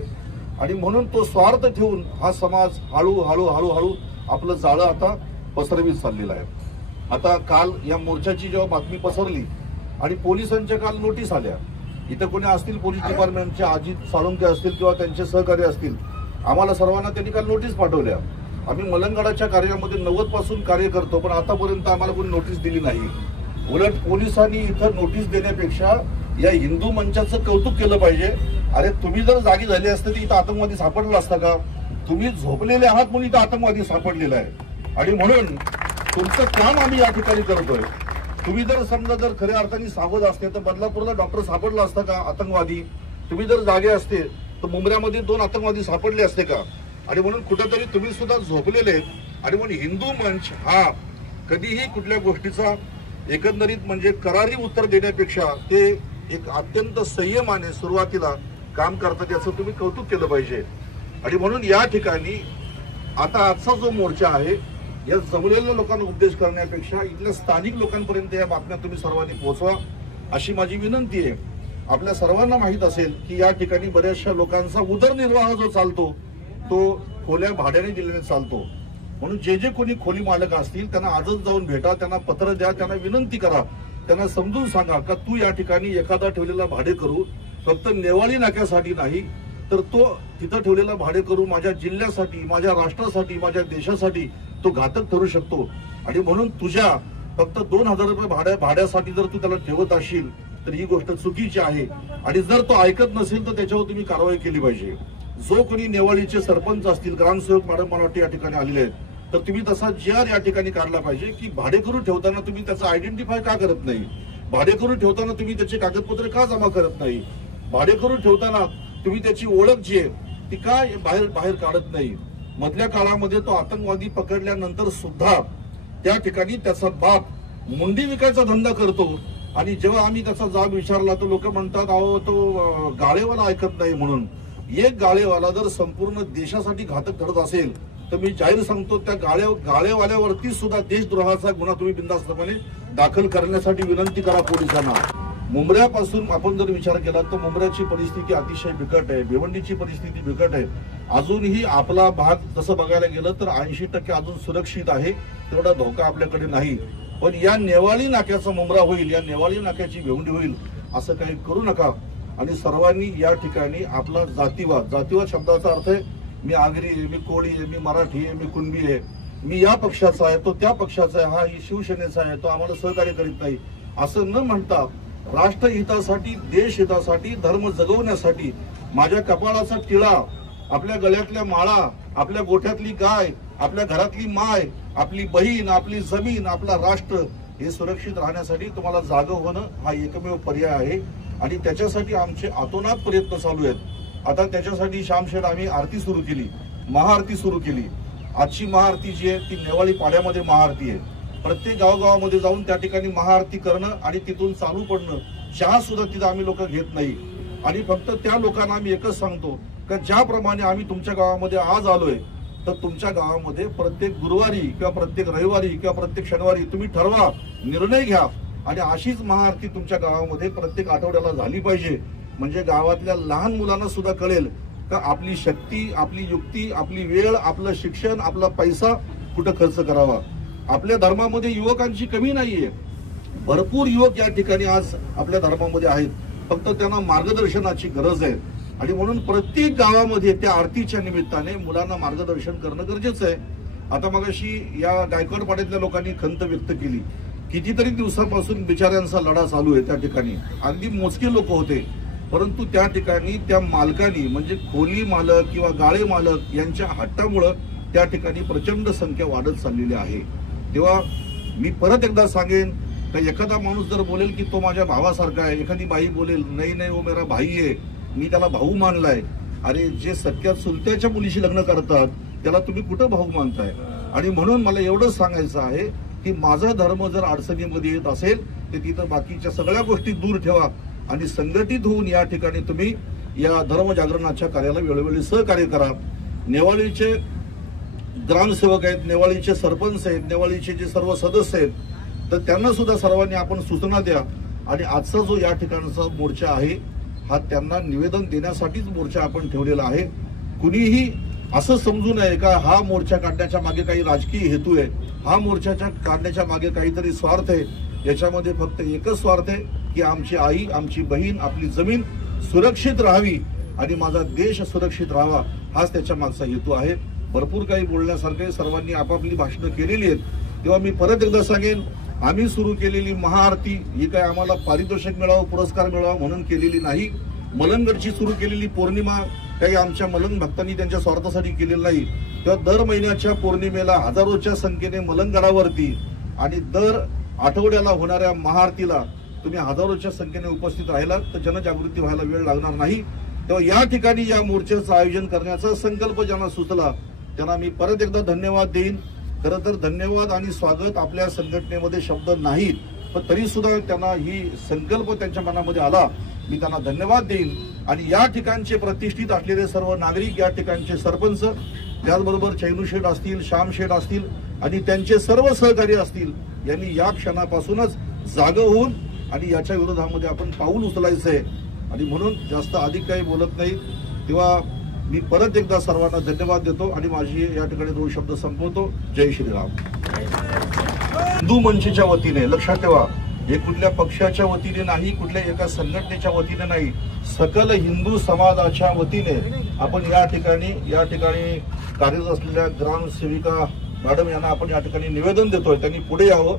आणि म्हणून तो स्वार्थ ठेवून हा समाज हळूहळू आपलं जाळं आता पसरवीत चाललेलं आहे. आता काल या मोर्चाची जेव्हा बातमी पसरली आणि पोलिसांच्या काल नोटीस आल्या, इथं कोणी असतील पोलीस डिपार्टमेंटचे, अजित साळुंके असतील किंवा त्यांचे सहकारी असतील, आम्हाला सर्वांना त्यांनी काल नोटीस पाठवल्या. आम्ही मलंगडाच्या कार्यामध्ये 90 पासून कार्य करतो, पण आतापर्यंत आम्हाला कोणी नोटीस दिली नाही. उलट पोलिसांनी इथं नोटीस देण्यापेक्षा या हिंदू मंचाचं कौतुक केलं पाहिजे. अरे तुम्ही जर जागी झाले असते तर इथं आतंकवादी सापडला असता का? तुम्ही झोपलेले आहात म्हणून इथं आतंकवादी सापडलेला आहे आणि म्हणून तुमचं काम आम्ही या ठिकाणी करतोय. तुम्ही जर समजा जर खऱ्या अर्थाने सावध असते तर बदलापूरला डॉक्टर सापडला असता का आतंकवादी? तुम्ही जर जागे असते तर मुंबऱ्यामध्ये 2 आतंकवादी सापडले असते का? आणि म्हणून कुठेतरी तुम्ही सुद्धा झोपलेले. आणि म्हणून हिंदू मंच हा कधीही कुठल्या गोष्टीचा एकंदरीत म्हणजे करारी उत्तर देण्यापेक्षा ते एक अत्यंत संयमाने सुरुवातीला काम करतात, याचं तुम्ही कौतुक केलं पाहिजे. आणि म्हणून या ठिकाणी आता आजचा जो मोर्चा आहे या जमलेल्या लोकांना उपदेश करण्यापेक्षा इथल्या स्थानिक लोकांपर्यंत या बातम्या तुम्ही सर्वांनी पोहोचवा अशी माझी विनंती आहे. आपल्या सर्वांना माहित असेल की या ठिकाणी बऱ्याचशा लोकांचा उदरनिर्वाह जो चालतो तो खोल्या भाड्याने दिल्याने चालतो. म्हणून जे कोणी खोली मालक असतील त्यांना आजच जाऊन भेटा, त्यांना पत्र द्या, त्यांना विनंती करा, त्यांना समजून सांगा का तू या ठिकाणी एखादा ठेवलेला भाडे करू फक्त नेवाळी नाक्यासाठी नाही तर तो तिथं ठेवलेला भाडे करू माझ्या जिल्ह्यासाठी, माझ्या राष्ट्रासाठी, माझ्या देशासाठी तो घातक ठरू शकतो. आणि म्हणून तुझ्या फक्त 2000 रुपये भाड्यासाठी जर तू त्याला ठेवत असशील तर ही गोष्ट चुकीची आहे. आणि जर तो ऐकत नसेल तर त्याच्यावर तुम्ही कारवाई केली पाहिजे. जो कोणी नेवाळीचे सरपंच असतील, ग्रामसेवक मॅडम मला वाटते या ठिकाणी आलेले आहेत, तर तुम्ही तसा GR या ठिकाणी काढला पाहिजे की भाडेकरू ठेवताना तुम्ही त्याचं आयडेंटिफाय का करत नाही? भाडेकरू ठेवताना तुम्ही त्याचे कागदपत्र का जमा करत नाही? भाडेकरू ठेवताना तुम्ही त्याची ओळख जी आहे ती का बाहेर काढत नाही? मधल्या काळामध्ये तो आतंकवादी पकडल्यानंतर सुद्धा त्या ठिकाणी त्याचा बाप मुंडी विकायचा धंदा करतो आणि जेव्हा आम्ही त्याचा जाब विचारला तर लोक म्हणतात अहो तो गाळेवाला ऐकत नाही म्हणून. एक गाळेवाला जर संपूर्ण देशासाठी घातक ठरत असेल तर मी जाहीर सांगतो त्या गाळेवाल्यावरती सुद्धा देशद्रोहाचा गुन्हा तुम्ही बिनधास्तपणे दाखल करण्यासाठी विनंती करा पोलिसांना. मुंबऱ्यापासून आपण जर विचार केला तर मुंबऱ्याची परिस्थिती अतिशय बिकट आहे, भिवंडीची परिस्थिती बिकट आहे. अजूनही आपला भाग तसं बघायला गेलं तर 80% अजून सुरक्षित आहे, तेवढा धोका आपल्याकडे नाही. पण या नेवाळी नाक्याचा मुंबरा होईल, या नेवाळी नाक्याची भिवंडी होईल असं काही करू नका. आणि सर्वांनी या ठिकाणी आपला जातीवाद शब्दाचा अर्थ आहे मी आगरी आहे, मी कोळी आहे, मी मराठी आहे, मी कुणबी आहे, मी या पक्षाचा आहे, तो त्या पक्षाचा आहे, हा शिवसेनेचा आहे, तो आम्हाला सहकार्य करीत नाही असं न म्हणता राष्ट्रहितासाठी, देशहितासाठी, धर्म जगवण्यासाठी माझ्या कपाळाचा टिळा, आपल्या गळ्यातल्या माळा, आपल्या गोठ्यातली गाय, आपल्या घरातली माय, आपली बहीण, आपली जमीन, आपला राष्ट्र हे सुरक्षित राहण्यासाठी तुम्हाला जागं होणं हा एकमेव पर्याय आहे. आणि त्याच्यासाठी आमचे अतोनात प्रयत्न चालू आहेत. आता त्याच्यासाठी श्यामशेठ आम्ही आरती सुरू केली, महाआरती सुरू केली. आजची महाआरती जी आहे ती नेवाळी पाड्यामध्ये महाआरती आहे. प्रत्येक गावगावामध्ये जाऊन त्या ठिकाणी महाआरती करणं आणि तिथून चालू पडणं, चहा सुद्धा तिथं आम्ही लोक घेत नाही. आणि फक्त त्या लोकांना आम्ही एकच सांगतो की ज्याप्रमाणे आम्ही तुमच्या गावामध्ये आज आलोय तर तुमच्या गावामध्ये प्रत्येक गुरुवारी किंवा प्रत्येक रविवारी किंवा प्रत्येक शनिवारी तुम्ही ठरवा, निर्णय घ्या आणि अशीच महाआरती तुमच्या गावामध्ये प्रत्येक आठवड्याला झाली पाहिजे. म्हणजे गावातल्या लहान मुलांना सुद्धा कळेल का आपली शक्ती, आपली युक्ती, आपली वेळ, आपलं शिक्षण, आपला पैसा कुठं खर्च करावा. आपल्या धर्मामध्ये युवकांची कमी नाहीये, भरपूर युवक या ठिकाणी आज आपल्या धर्मामध्ये आहेत, फक्त त्यांना मार्गदर्शनाची गरज आहे. आणि म्हणून प्रत्येक गावामध्ये त्या आरतीच्या निमित्ताने मुलांना मार्गदर्शन करणं गरजेचं आहे. आता मगाशी या गायकवाड पाड्यातल्या लोकांनी खंत व्यक्त केली, कितीतरी दिवसापासून बिचाऱ्यांचा लढा चालू आहे. त्या ठिकाणी अगदी मोजके लोक होते, परंतु त्या ठिकाणी त्या मालकांनी म्हणजे खोली मालक किंवा गाळे मालक यांच्या हट्टामुळं त्या ठिकाणी प्रचंड संख्या वाढत चाललेली आहे. तेव्हा मी परत एकदा सांगेन की एखादा माणूस जर बोलेल की तो माझ्या भावासारखा आहे, एखादी बाई बोलेल नाही वो मेरा भाई आहे, मी त्याला भाऊ मानलाय. अरे जे सख्या चुलत्याच्या मुलीशी लग्न करतात त्याला तुम्ही कुठं भाऊ मानताय? आणि म्हणून मला एवढंच सांगायचं आहे की माझा धर्म जर अडचणीमध्ये येत असेल तर तिथं बाकीच्या सगळ्या गोष्टी दूर ठेवा आणि संघटित होऊन या ठिकाणी तुम्ही या धर्म जागरणाच्या कार्याला वेळोवेळी सहकार्य करा. नेवाळीचे ग्रामसेवक आहेत, नेवाळीचे सरपंच आहेत, नेवाळीचे जे सर्व सदस्य आहेत, तर त्यांना सुद्धा सर्वांनी आपण सूचना द्या आणि आजचा जो या ठिकाणचा मोर्चा आहे हा त्यांना निवेदन देण्यासाठीच मोर्चा आपण ठेवलेला आहे. कुणीही असं समजू नये का हा मोर्चा काढण्याच्या मागे काही राजकीय हेतू आहे, हा मोर्चाच्या काढण्याच्या मागे काहीतरी स्वार्थ आहे. याच्यामध्ये फक्त एकच स्वार्थ आहे की आमची आई, आमची बहीण, आपली जमीन सुरक्षित राहावी आणि माझा देश सुरक्षित राहावा, हाच त्याच्या मागचा हेतू आहे. भरपूर काही बोलण्यासारखे सर्वांनी आपापली भाषणं केलेली आहेत. तेव्हा मी परत एकदा सांगेन, आम्ही सुरू केलेली महाआरती ही काय आम्हाला पारितोषिक मिळावं, पुरस्कार मिळावा म्हणून केलेली नाही. मलंगडची सुरू केलेली पौर्णिमा काही आमच्या मलंग भक्तांनी त्यांच्या स्वार्थासाठी केलेली नाही. तेव्हा दर महिन्याच्या पौर्णिमेला हजारोच्या संख्येने मलंगडावरती आणि दर आठवड्याला होणाऱ्या महाआरतीला तुम्ही हजारोच्या संख्येने उपस्थित राहिलात तर जनजागृती व्हायला वेळ लागणार नाही. तेव्हा या ठिकाणी या मोर्चाचं आयोजन करण्याचा संकल्प ज्यांना सुचला त्यांना मी परत एकदा धन्यवाद देईन. खरं तर धन्यवाद आणि स्वागत आपल्या संघटनेमध्ये शब्द नाहीत, पण तरी सुद्धा त्यांना ही संकल्प त्यांच्या मनामध्ये आला, मी त्यांना धन्यवाद देईन. आणि या ठिकाणचे प्रतिष्ठित असलेले सर्व नागरिक, या ठिकाणचे सरपंच, त्याचबरोबर चैनू शेठ असतील, श्याम शेठ असतील आणि त्यांचे सर्व सहकारी असतील, यांनी या क्षणापासूनच जाग होऊन आणि याच्या विरोधामध्ये आपण पाऊल उचलायचं आहे. आणि म्हणून जास्त अधिक काही बोलत नाही. तेव्हा मी परत एकदा सर्वांना धन्यवाद देतो आणि माझी या ठिकाणी 2 शब्द संपवतो. जय श्रीराम. हिंदू मंचच्या वतीने लक्षात ठेवा, हे कुठल्या पक्षाच्या वतीने नाही, कुठल्या एका संघटनेच्या वतीने नाही, सकल हिंदू समाजाच्या वतीने आपण या ठिकाणी कार्यरत असलेल्या ग्रामसेविका मॅडम यांना आपण या ठिकाणी निवेदन देतोय. त्यांनी पुढे यावं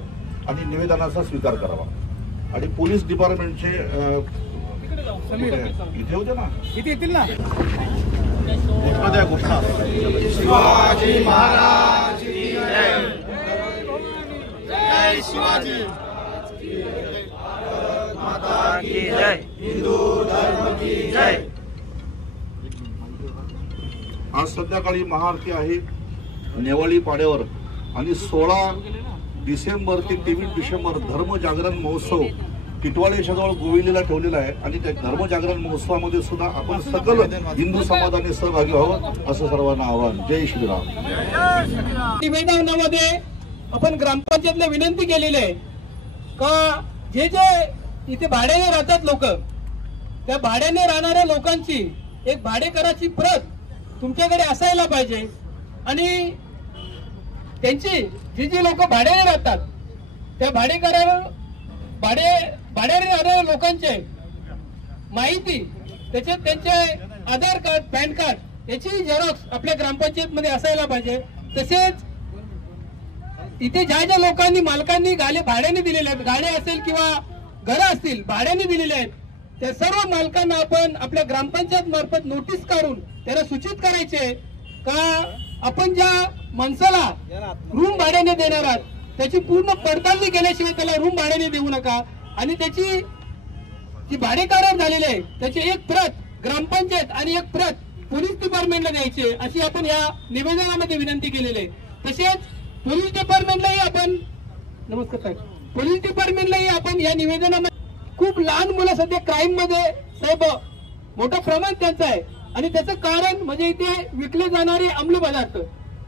आणि निवेदनाचा स्वीकार करावा. आणि पोलीस डिपार्टमेंटचे इथे होते ना, इथे येतील ना. एखाद्या घोषणा शिवाजी महाराज की जय. जय शिवाजी. भारत माता की जय. हिंदू धर्म की जय. आज संध्याकाळी महाआरती आहे नेवाळी पाड्यावर आणि 16 डिसेंबर ते 23 डिसेंबर धर्मजागरण महोत्सव टिटवाळेच्या जवळ गोविलीला ठेवलेला आहे. आणि त्या धर्मजागरण महोत्सवामध्ये सुद्धा आपण सकल हिंदू समाजाने सहभागी व्हावं असं सर्वांना आवाहन. जय श्रीराम. निवेदनामध्ये आपण ग्रामपंचायतला विनंती केलेली आहे का जे इथे भाड्याने राहतात लोक, त्या भाड्याने राहणाऱ्या लोकांची एक भाडेकराची प्रत तुमच्याकडे असायला पाहिजे. आणि त्यांची जी लोक भाड्याने राहतात त्या भाड्याने राहणाऱ्या लोकांचे माहिती, त्याच्यात त्यांचे आधार कार्ड, पॅन कार्ड याची झेरॉक्स आपल्या ग्रामपंचायत मध्ये असायला पाहिजे. तसेच इथे ज्या लोकांनी मालकांनी गाले भाड्याने दिलेले आहेत, गाड्या असेल किंवा घरं असतील भाड्याने दिलेले आहेत, त्या सर्व मालकांना आपण आपल्या ग्रामपंचायत मार्फत नोटीस काढून त्यांना सूचित करायचे का आपण ज्या माणसाला रूम भाड्याने देणार आहात त्याची पूर्ण पडताळणी केल्याशिवाय त्याला रूम भाड्याने देऊ नका. आणि त्याची जी भाडे करार झालेली आहे त्याची एक प्रत ग्रामपंचायत आणि एक प्रत पोलीस डिपार्टमेंटला द्यायची अशी आपण या निवेदनामध्ये विनंती केलेली आहे. तसेच पोलीस डिपार्टमेंटलाही आपण पोलीस डिपार्टमेंटलाही आपण या निवेदनामध्ये खूप लहान मुलं सध्या क्राईम मध्ये साहेब मोठं प्रमाण त्यांचं आहे. आणि त्याचं कारण म्हणजे इथे विकले जाणारे अंमली पदार्थ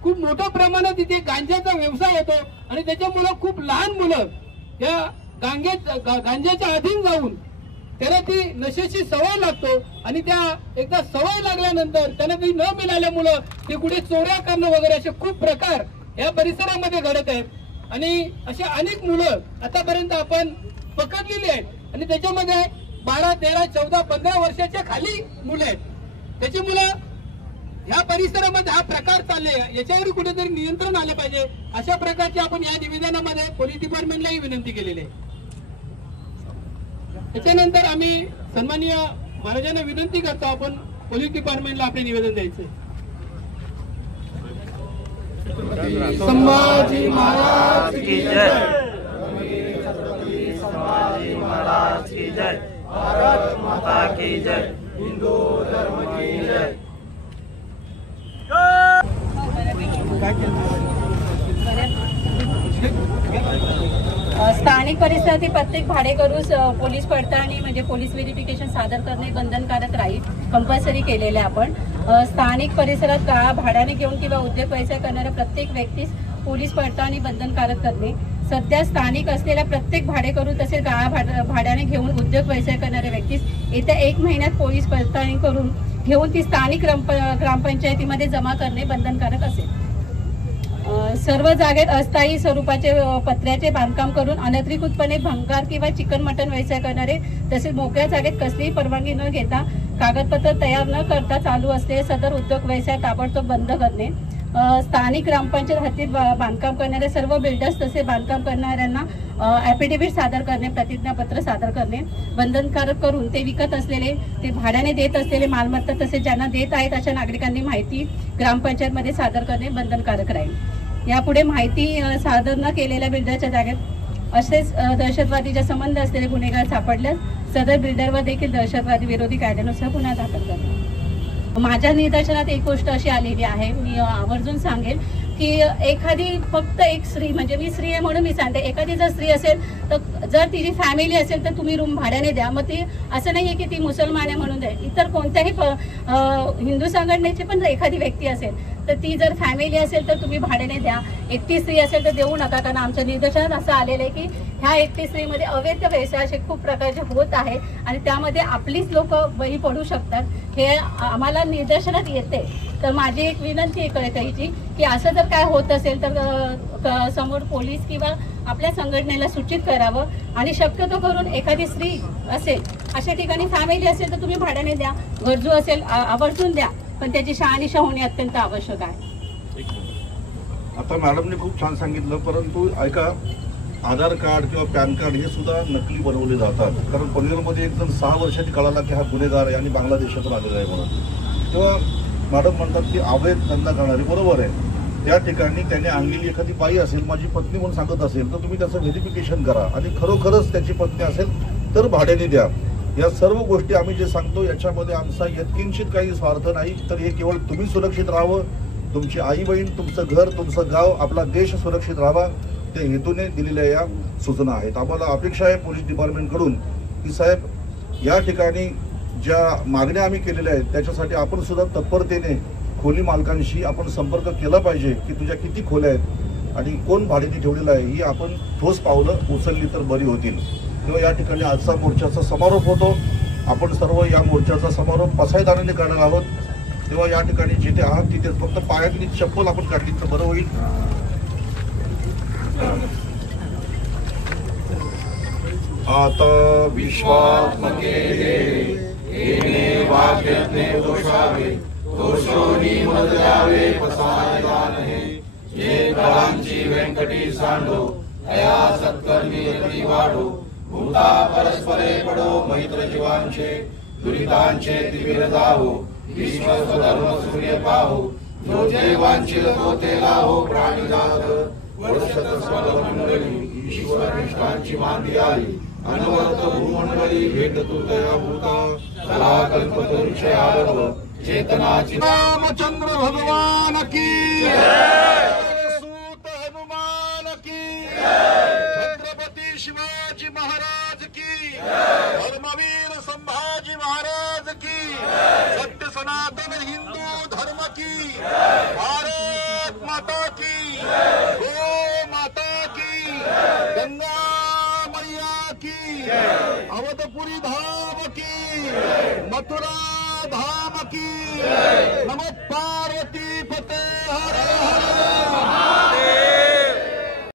खूप मोठ्या प्रमाणात इथे गांजाचा व्यवसाय होतो आणि त्याच्यामुळे खूप लहान मुलं या गांजाच्या अधीन जाऊन त्यांना ती नशेची सवय लागतो आणि त्या एकदा सवय लागल्यानंतर त्यांना ती न मिळाल्यामुळं ते कुठे चोऱ्या करणं वगैरे असे खूप प्रकार या परिसरामध्ये घडत आहेत. आणि असे अनेक मुलं आतापर्यंत आपण पकडलेली आहेत आणि त्याच्यामध्ये 12, 13, 14, 15 वर्षाच्या खाली मुलं आहेत. त्याची मुलं ह्या परिसरामध्ये हा प्रकार चालले, याच्यावर कुठेतरी नियंत्रण आले पाहिजे अशा प्रकारची आपण या निवेदनामध्ये पोलीस डिपार्टमेंटलाही विनंती केलेली आहे. त्याच्यानंतर आम्ही सन्माननीय महाराजांना विनंती करतो आपण पोलीस डिपार्टमेंटला आपले निवेदन द्यायचे. संभाजी महाराज की जय. संभाजी महाराज की जय. भारत माता की जय. हिंदू धर्म की जय. काय केलं स्थानिक परिसरातील प्रत्येक भाडेकरूस पोलीस पडताळणी म्हणजे पोलीस व्हेरिफिकेशन सादर करणे बंधनकारक राहील, कंपल्सरी केलेले आपण. स्थानिक परिसरात गाळा भाड्याने घेऊन किंवा उद्योग व्यवसाय करणाऱ्या प्रत्येक व्यक्तीस पोलीस पडताळणी बंधनकारक करणे. सध्या स्थानिक असलेल्या प्रत्येक भाडेकरू तसेच गाळा भाड्याने घेऊन उद्योग व्यवसाय करणाऱ्या व्यक्तीस येत्या 1 महिन्यात पोलीस पडताळणी करून घेऊन ती स्थानिक ग्रामपंचायतीमध्ये जमा करणे बंधनकारक असेल. सर्व जागेत अस्थायी स्वरूपाचे पत्र्याचे बांधकाम करून अनधिकृतपणे भंगार किंवा चिकन मटण व्यवसाय करणारे तसेच मोकळ्या जागेत कसलीही परवानगी न घेता कागदपत्र तयार न करता चालू असलेले सदर उद्योग व्यवसाय ताबडतोब बंद करणे. स्थानिक ग्रामपंचायत हद्दीत बांधकाम करणारे सर्व बिल्डर्स तसेच बांधकाम करणाऱ्यांना ॲफिडेव्हिट सादर करणे, प्रतिज्ञापत्र सादर करणे बंधनकारक करून ते विकत असलेले ते भाड्याने देत असलेले मालमत्ता तसेच ज्यांना देत आहेत अशा नागरिकांनी माहिती ग्रामपंचायतमध्ये सादर करणे बंधनकारक राहील. यापुढे माहिती सादर न केलेल्या बिल्डरच्या जागेत असेच दहशतवादीच्या संबंध असलेले गुन्हेगार सापडल्यास सदर बिल्डरवर देखील दहशतवादी विरोधी कायद्यानुसार गुन्हा दाखल करणे. माझ्या निदर्शनात एक गोष्ट अशी आलेली आहे, मी आवर्जून सांगेल की एखादी फक्त एक स्त्री, म्हणजे मी स्त्री आहे म्हणून मी सांगते, एखादी जर स्त्री असेल तर जर तिची फॅमिली असेल तर तुम्ही रूम भाड्याने द्या. मग ती असं नाही आहे की ती मुसलमान आहे म्हणून द्या. इतर कोणत्याही हिंदू संघटनेची पण जर एखादी व्यक्ती असेल तर ती जर फॅमिली असेल तर तुम्ही भाड्याने द्या. एकटी स्त्री असेल तर देऊ नका, कारण आमच्या निदर्शनात असं आलेलं आहे की ह्या एकटी स्त्रीमध्ये अवैध व्यवसाय असे खूप प्रकारचे होत आहे आणि त्यामध्ये आपलीच लोक बळी पडू शकतात, हे आम्हाला निदर्शनात येते. तर माझी एक विनंती आहे कळकळीची की असं जर काय होत असेल तर समोर पोलीस किंवा आपल्या संघटनेला सूचित करावं आणि शक्यतो करून एखादी स्त्री असेल अशा ठिकाणी फॅमिली असेल तर तुम्ही भाड्याने द्या, गरजू असेल आवर्जून द्या, पण त्याची शहानिशा होणे अत्यंत आवश्यक आहे. आता मॅडमने खूप छान सांगितलं, परंतु ऐका, आधार कार्ड किंवा पॅन कार्ड हे सुद्धा नकली बनवले जातात. कारण पनवेलमध्ये एक जण 6 वर्षांनी कळाला की हा गुन्हेगार आहे आणि बांगलादेशातून आलेला आहे म्हणून. तेव्हा मॅडम म्हणतात की अवैध धंदा करणारी, बरोबर आहे. त्या ठिकाणी त्याने आणलेली एखादी बाई असेल, माझी पत्नी म्हणून सांगत असेल तर तुम्ही त्याचं व्हेरिफिकेशन करा आणि खरोखरच त्याची पत्नी असेल तर भाड्याने द्या. या सर्व गोष्टी आम्ही जे सांगतो याच्यामध्ये आमचा यत्किंचित काही स्वार्थ नाही, तर हे केवळ तुम्ही सुरक्षित राहावं, तुमची आई बहीण, तुमचं घर, तुमचं गाव, आपला देश सुरक्षित राहावा, त्या हेतूने दिलेल्या या सूचना आहेत. आम्हाला अपेक्षा आहे पोलीस डिपार्टमेंटकडून की साहेब या ठिकाणी ज्या मागण्या आम्ही केलेल्या आहेत त्याच्यासाठी आपण सुद्धा तत्परतेने खोली मालकांशी आपण संपर्क केला पाहिजे की तुझ्या किती खोल्या आहेत आणि कोण भाड्याने ठेवलेलं आहे, ही आपण ठोस पावलं उचलली तर बरी होतील. तेव्हा या ठिकाणी आजचा मोर्चाचा समारोप होतो. आपण सर्व या मोर्चाचा समारोप पसायदानाने करणार आहोत. तेव्हा या ठिकाणी जिथे आहात तिथे फक्त पायातली चप्पल आपण काढली तर बरं होईल. आता विश्वास व्यंकटी सांडो अया सत्कर्मी वाढो भूता परस्परे पडो मैत्र जीवांचे दुरितांचे दिवीर जावो विश्व स्वधर्म सूर्य पाहो जो जे वांछिल तो ते लाहो प्राणी जात वर्षत मंडळी ईश्वर निष्ठांची मांदी आली अनवर्त भूमंडळी भेट तू दया भूता कला कल्पतरुषय आरव चेतनाची रामचंद्र भगवान की सूत हनुमान की छत्रपती शिवाजी महाराज की धर्मवीर संभाजी महाराज की सत्य सनातन हिंदू धर्म की भारत माता की गो माता की गंगा मैया की अवधपुरी धाम की मथुरा धाम की नमः पार्वती पते हर हर